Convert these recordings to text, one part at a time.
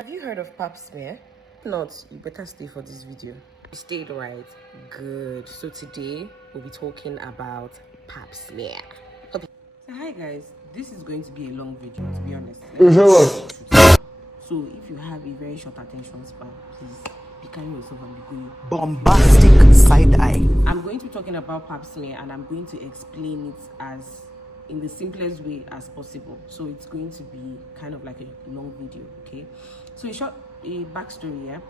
Have you heard of Pap Smear? If not, you better stay for this video. You stayed right. Good. So today we'll be talking about Pap Smear. Okay. So hi guys, this is going to be a long video, to be honest. So if you have a very short attention span, please be kind yourself and be going. Bombastic side eye. I'm going to be talking about Pap Smear and I'm going to explain it as in the simplest way as possible. So it's going to be kind of like a long video, okay? So in short, a backstory here.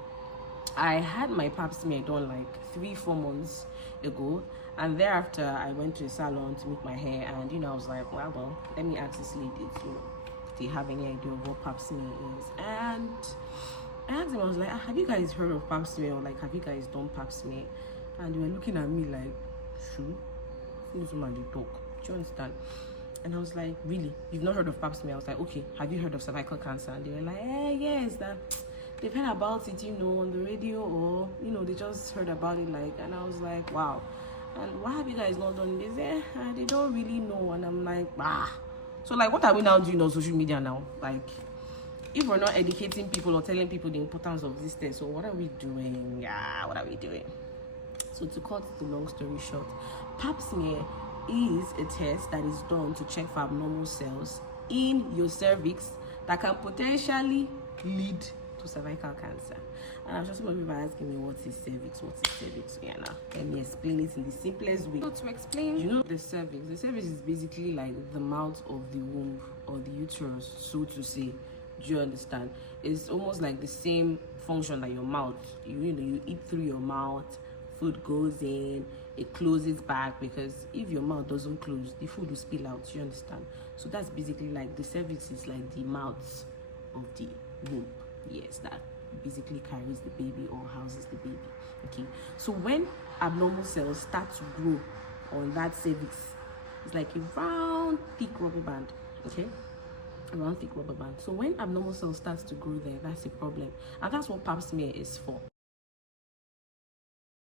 I had my Pap Smear done like 3-4 months ago, and thereafter I went to a salon to make my hair, and I was like, well, let me ask this lady, do they have any idea of what Pap Smear is? And I asked them, I was like, have you guys heard of Pap Smear, or like have you guys done Pap Smear? And they were looking at me like, sure, this woman they talk, do you understand? And I was like, really? You've not heard of Pap Smear? I was like, okay, have you heard of cervical cancer? And they were like, yes, that they've heard about it, on the radio, or they just heard about it, like. And I was like, wow. And why have you guys not done this? They don't really know. And I'm like, so like, what are we now doing on social media now? Like, if we're not educating people or telling people the importance of this test, so what are we doing? What are we doing? So to cut the long story short, Pap Smear is a test that is done to check for abnormal cells in your cervix that can potentially lead to cervical cancer. And I'm sure some of you are asking me, what is cervix? Yeah, now let me explain it in the simplest way. So to explain, the cervix is basically like the mouth of the womb or the uterus, so to say. Do you understand? It's almost like the same function that your mouth. You eat through your mouth, food goes in, it closes back, because if your mouth doesn't close, the food will spill out. You understand? So that's basically like the cervix is like the mouth of the womb. Yes, that basically carries the baby or houses the baby. Okay, so when abnormal cells start to grow on that cervix, it's like a round thick rubber band. Okay, a round thick rubber band. So when abnormal cells starts to grow there, that's a problem, and that's what Pap Smear is for.